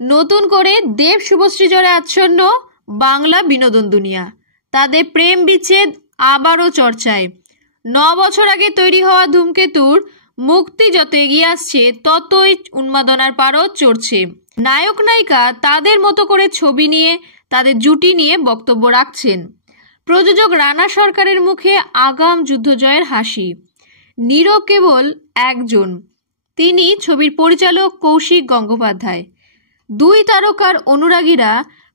নতুন করে দেব শুভশ্রী জ্বরে আচ্ছন্ন বাংলা বিনোদন দুনিয়া। তাদের প্রেম বিচ্ছেদ আবারও চর্চায়। 9 বছর আগে তৈরি হওয়া ধূমকেতুর মুক্তি যত এগিয়ে আসছে ততই উন্মাদনার পারদ চড়ছে। নায়ক নায়িকা তাদের মতো করে ছবি নিয়ে তাদের জুটি নিয়ে বক্তব্য রাখছেন। প্রযোজক রানা সরকারের মুখে আগাম যুদ্ধজয়ের হাসি। নীরব কেবল একজন, তিনি ছবির পরিচালক কৌশিক গঙ্গোপাধ্যায়। দুই তারকার অনুরাগীরা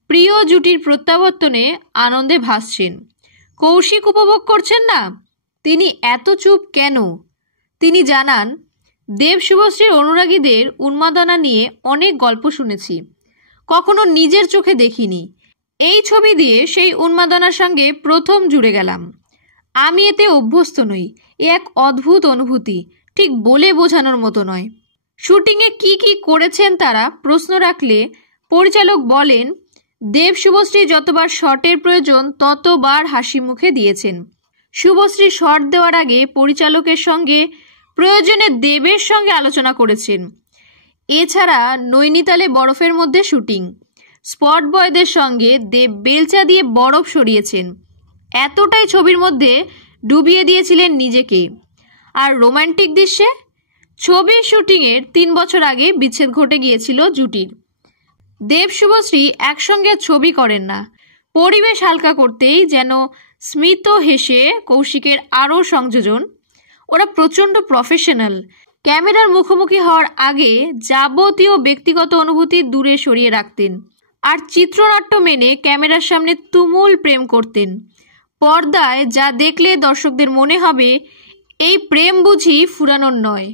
প্রিয় জুটির প্রত্যাবর্তনে আনন্দে ভাসছেন। কৌশিক উপভোগ করছেন না, তিনি এত চুপ কেন? তিনি জানান, দেব শুভশ্রীর অনুরাগীদের উন্মাদনা নিয়ে অনেক গল্প শুনেছি, কখনো নিজের চোখে দেখিনি। এই ছবি দিয়ে সেই উন্মাদনার সঙ্গে প্রথম জুড়ে গেলাম। আমি এতে অভ্যস্ত নই, এ এক অদ্ভুত অনুভূতি, ঠিক বলে বোঝানোর মতো নয়। শুটিংয়ে কি কি করেছেন তারা প্রশ্ন রাখলে পরিচালক বলেন, দেব শুভশ্রী যতবার শটের প্রয়োজন ততবার হাসি মুখে দিয়েছেন। শুভশ্রী শট দেওয়ার আগে পরিচালকের সঙ্গে প্রয়োজনে দেবের সঙ্গে আলোচনা করেছেন। এছাড়া নৈনিতালে বরফের মধ্যে শুটিং, স্পট বয়দের সঙ্গে দেব বেলচা দিয়ে বরফ সরিয়েছেন। এতটাই ছবির মধ্যে ডুবিয়ে দিয়েছিলেন নিজেকে। আর রোমান্টিক দৃশ্যে ছবির শুটিংয়ের 3 বছর আগে বিচ্ছেদ ঘটে গিয়েছিল জুটির। দেব শুভশ্রী একসঙ্গে ছবি করেন না, পরিবেশ হালকা করতেই যেন স্মিত হেসে কৌশিকের আরও সংযোজন। ওরা প্রচণ্ড প্রফেশনাল। ক্যামেরার মুখোমুখি হওয়ার আগে যাবতীয় ব্যক্তিগত অনুভূতি দূরে সরিয়ে রাখতেন, আর চিত্রনাট্য মেনে ক্যামেরার সামনে তুমুল প্রেম করতেন। পর্দায় যা দেখলে দর্শকদের মনে হবে এই প্রেম বুঝি ফুরানোর নয়।